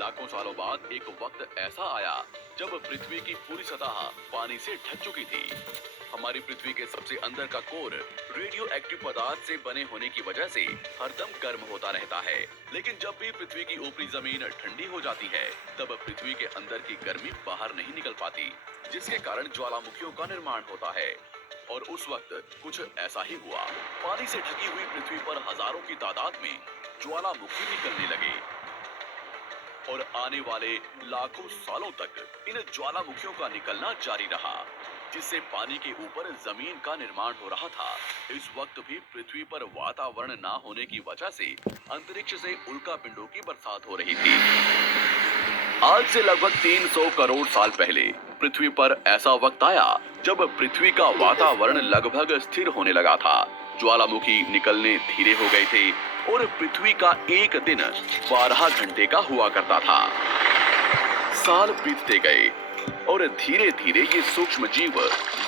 लाखों सालों बाद एक वक्त ऐसा आया जब पृथ्वी की पूरी सतह पानी से ढक चुकी थी। हमारी पृथ्वी के सबसे अंदर का कोर रेडियो एक्टिव पदार्थ से बने होने की वजह से हरदम गर्म होता रहता है। लेकिन जब भी पृथ्वी की ऊपरी जमीन ठंडी हो जाती है, तब पृथ्वी के अंदर की गर्मी बाहर नहीं निकल पाती, जिसके कारण ज्वालामुखियों का निर्माण होता है। और उस वक्त कुछ ऐसा ही हुआ। पानी से ढकी हुई पृथ्वी पर हजारों की तादाद में ज्वालामुखी निकलने लगे और आने वाले लाखों सालों तक इन ज्वालामुखियों का निकलना जारी रहा, जिससे पानी के ऊपर जमीन का निर्माण हो रहा था। इस वक्त भी पृथ्वी पर वातावरण ना होने की वजह से अंतरिक्ष से उल्कापिंडों की बरसात हो रही थी। आज से लगभग 300 करोड़ साल पहले पृथ्वी पर ऐसा वक्त आया जब पृथ्वी का वातावरण लगभग स्थिर होने लगा था। ज्वालामुखी निकलने धीरे हो गए थे और पृथ्वी का एक दिन 12 घंटे का हुआ करता था। साल बीतते गए और धीरे धीरे ये सूक्ष्म जीव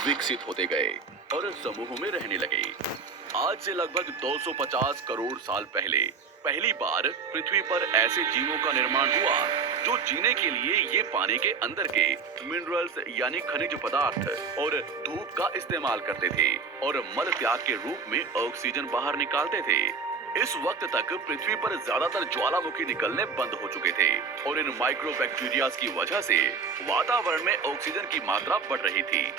विकसित होते गए और समूह में रहने लगे। आज से लगभग 250 करोड़ साल पहले पहली बार पृथ्वी पर ऐसे जीवों का निर्माण हुआ जो जीने के लिए ये पानी के अंदर के मिनरल्स यानी खनिज पदार्थ और धूप का इस्तेमाल करते थे और मल त्याग के रूप में ऑक्सीजन बाहर निकालते थे। इस वक्त तक पृथ्वी पर ज्यादातर ज्वालामुखी निकलने बंद हो चुके थे और इन माइक्रोबैक्टीरिया की वजह से वातावरण में ऑक्सीजन की मात्रा बढ़ रही थी।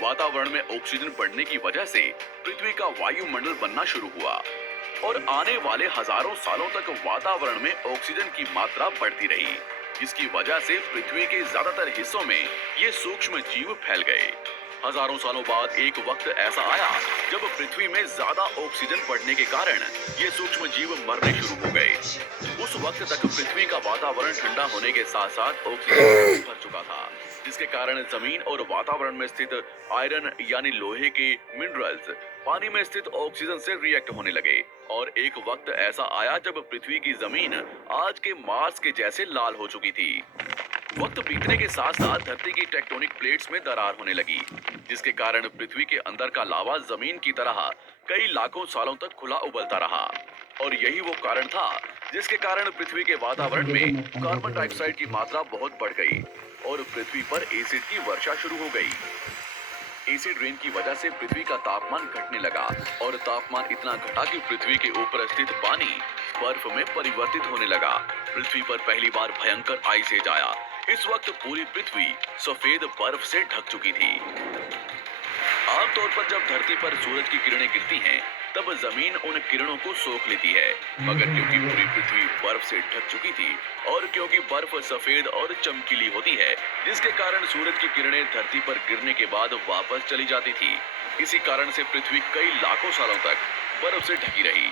वातावरण में ऑक्सीजन बढ़ने की वजह से पृथ्वी का वायुमंडल बनना शुरू हुआ और आने वाले हजारों सालों तक वातावरण में ऑक्सीजन की मात्रा बढ़ती रही, जिसकी वजह से पृथ्वी के ज्यादातर हिस्सों में ये सूक्ष्म जीव फैल गए। हजारों सालों बाद एक वक्त ऐसा आया जब पृथ्वी में ज्यादा ऑक्सीजन बढ़ने के कारण ये सूक्ष्म जीव मरने शुरू हो गए। उस वक्त तक पृथ्वी का वातावरण ठंडा होने के साथ साथ ऑक्सीजन भर चुका था, जिसके कारण जमीन और वातावरण में स्थित आयरन यानी लोहे के मिनरल्स पानी में स्थित ऑक्सीजन से रिएक्ट होने लगे और एक वक्त ऐसा आया जब पृथ्वी की जमीन आज के मार्स के जैसे लाल हो चुकी थी। वक्त बीतने के साथ साथ धरती की टेक्टोनिक प्लेट्स में दरार होने लगी, जिसके कारण पृथ्वी के अंदर का लावा जमीन की तरह कई लाखों सालों तक खुला उबलता रहा और यही वो कारण था जिसके कारण पृथ्वी के वातावरण में कार्बन डाइऑक्साइड की मात्रा बहुत बढ़ गई और पृथ्वी पर एसिड की वर्षा शुरू हो गई। एसिड रेन की वजह से पृथ्वी का तापमान घटने लगा और तापमान इतना घटा कि पृथ्वी के ऊपर स्थित पानी बर्फ में परिवर्तित होने लगा। पृथ्वी पर पहली बार भयंकर आइस एज आया। इस वक्त पूरी पृथ्वी सफेद बर्फ से ढक चुकी थी। आमतौर पर जब धरती पर सूरज की किरणें गिरती हैं, तब जमीन उन किरणों को सोख लेती है, मगर क्योंकि पूरी पृथ्वी बर्फ से ढक चुकी थी और क्योंकि बर्फ सफेद और चमकीली होती है, जिसके कारण सूरज की किरणें धरती पर गिरने के बाद वापस चली जाती थी। इसी कारण से पृथ्वी कई लाखों सालों तक बर्फ से ढकी रही,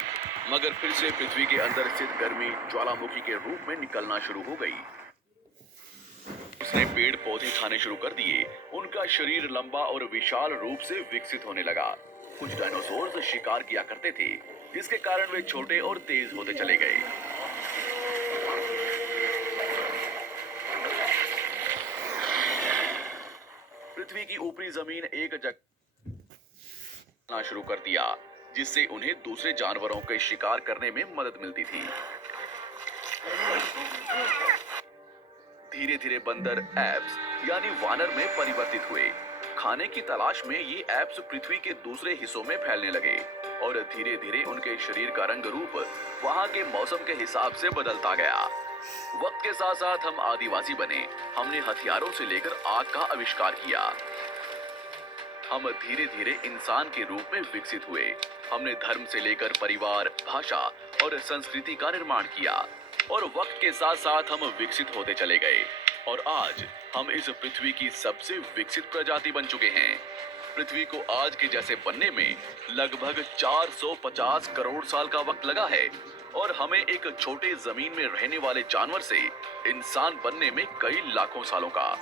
मगर फिर से पृथ्वी के अंदर स्थित गर्मी ज्वालामुखी के रूप में निकलना शुरू हो गई। उसने पेड़ पौधे खाने शुरू कर दिए। उनका शरीर लंबा और विशाल रूप से विकसित होने लगा। कुछ डायनासोर शिकार किया करते थे, जिसके कारण वे छोटे और तेज होते चले गए। पृथ्वी की ऊपरी जमीन एक जगह शुरू कर दिया, जिससे उन्हें दूसरे जानवरों के शिकार करने में मदद मिलती थी। धीरे धीरे बंदर एप्स यानी वानर में परिवर्तित हुए। खाने की तलाश में ये एप्स पृथ्वी के दूसरे हिस्सों में फैलने लगे और धीरे धीरे उनके शरीर का रंग रूप वहां के मौसम के हिसाब से बदलता गया। वक्त के साथ साथ हम आदिवासी बने। हमने हथियारों से लेकर आग का आविष्कार किया। हम धीरे धीरे इंसान के रूप में विकसित हुए। हमने धर्म से लेकर परिवार, भाषा और संस्कृति का निर्माण किया और वक्त के साथ साथ हम विकसित होते चले गए और आज हम इस पृथ्वी की सबसे विकसित प्रजाति बन चुके हैं। पृथ्वी को आज के जैसे बनने में लगभग 450 करोड़ साल का वक्त लगा है और हमें एक छोटे जमीन में रहने वाले जानवर से इंसान बनने में कई लाखों सालों का।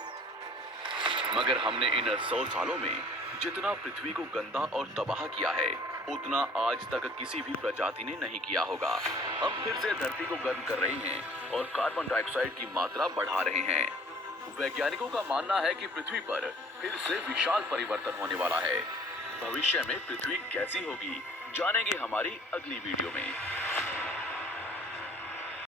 मगर हमने इन 100 सालों में जितना पृथ्वी को गंदा और तबाह किया है, उतना आज तक किसी भी प्रजाति ने नहीं किया होगा। हम फिर से धरती को गर्म कर रहे हैं और कार्बन डाइऑक्साइड की मात्रा बढ़ा रहे हैं। वैज्ञानिकों का मानना है कि पृथ्वी पर फिर से विशाल परिवर्तन होने वाला है। भविष्य में पृथ्वी कैसी होगी, जानेंगे हमारी अगली वीडियो में।